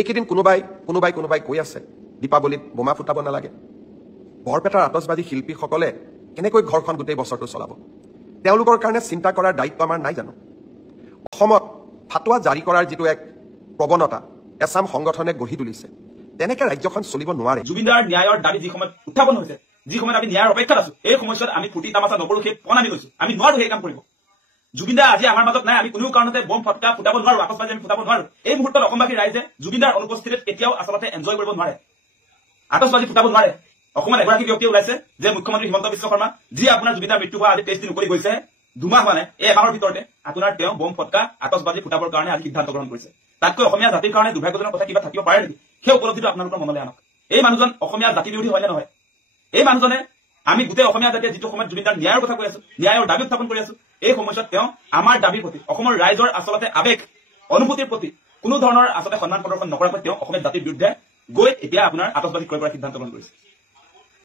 এইকেইদিন কোনোবাই কৈ আছে দীপাৱলীত বোমা ফুটাব নালাগে। বৰপেটাৰ আতচবাজি শিল্পীসকলে কেনেকৈ ঘৰখন গোটেই বছৰটো চলাব? তেওঁলোকৰ কাৰণে চিন্তা কৰাৰ দায়িত্ব আমাৰ নাই জানো? অসমত ফাটুৱা জাৰি কৰাৰ যিটো এক প্ৰৱণতা এছাম সংগঠনে গঢ়ি তুলিছে, তেনেকে ৰাজ্যখন চলিব নোৱাৰে। জুবিনদাৰ ন্যায়ৰ দাবী যি সময়ত উত্থাপন হৈছে, যি সময়ত আমি ন্যায়ৰ অপেক্ষাত আছো, এই সময়ছোৱাত আমি ফুটি তামাচা নকৰো, সেই পণ আমি লৈছো। আমি নোৱাৰো সেই কাম কৰিব। জুবিনদা আজি আমাৰ মাজত নাই, আমি কোনো কাৰণতে বম ফটকা ফুটাব নোৱাৰো, আতচবাজি আমি ফুটাব নোৱাৰো। এই মুহূৰ্তত অসমবাসী ৰাইজে জুবিনদাৰ অনুপস্থিতিত কেতিয়াও আচলতে এনজয় কৰিব নোৱাৰে, আতচবাজি ফুটাব নোৱাৰে। অসমত এগৰাকী ব্যক্তিয়ে ওলাইছে যে মুখ্যমন্ত্ৰী হিমন্ত বিশ্ব শৰ্মা, যি আপোনাৰ জুবিনদাৰ মৃত্যু হোৱা আজি 23 দিন উকলি গৈছে, 2 মাহ মানে এই এমাহৰ ভিতৰতে আপোনাৰ তেওঁ বম ফটকা আতচবাজি ফুটাবৰ কাৰণে আজি সিদ্ধান্ত গ্ৰহণ কৰিছে। তাতকৈ অসমীয়া জাতিৰ কাৰণে দুৰ্ভাগ্যজনক কথা কিবা থাকিব পাৰে নেকি? সেই উপলব্ধিটো আপোনালোকৰ মনলৈ আনক। এই মানুহজন অসমীয়া জাতি বিৰোধী হয় নে নহয়? এই মানুহজনে আমি গোটেই অসমীয়া জাতিয়ে যিটো সময়ত জুবিনদাৰ ন্যায়ৰ কথা কৈ আছো, ন্যায়ৰ দাবী উত্থাপন কৰি আছো, এই সময়ছোৱাত তেওঁ আমাৰ দাবীৰ প্ৰতি, অসমৰ ৰাইজৰ আচলতে আৱেগ অনুভূতিৰ প্ৰতি কোনো ধৰণৰ আচলতে সন্মান প্ৰদৰ্শন নকৰাকৈ তেওঁ অসমীয়া জাতিৰ বিৰুদ্ধে গৈ এতিয়া আপোনাৰ আতচবাজি ক্ৰয় কৰাৰ সিদ্ধান্ত গ্ৰহণ কৰিছে।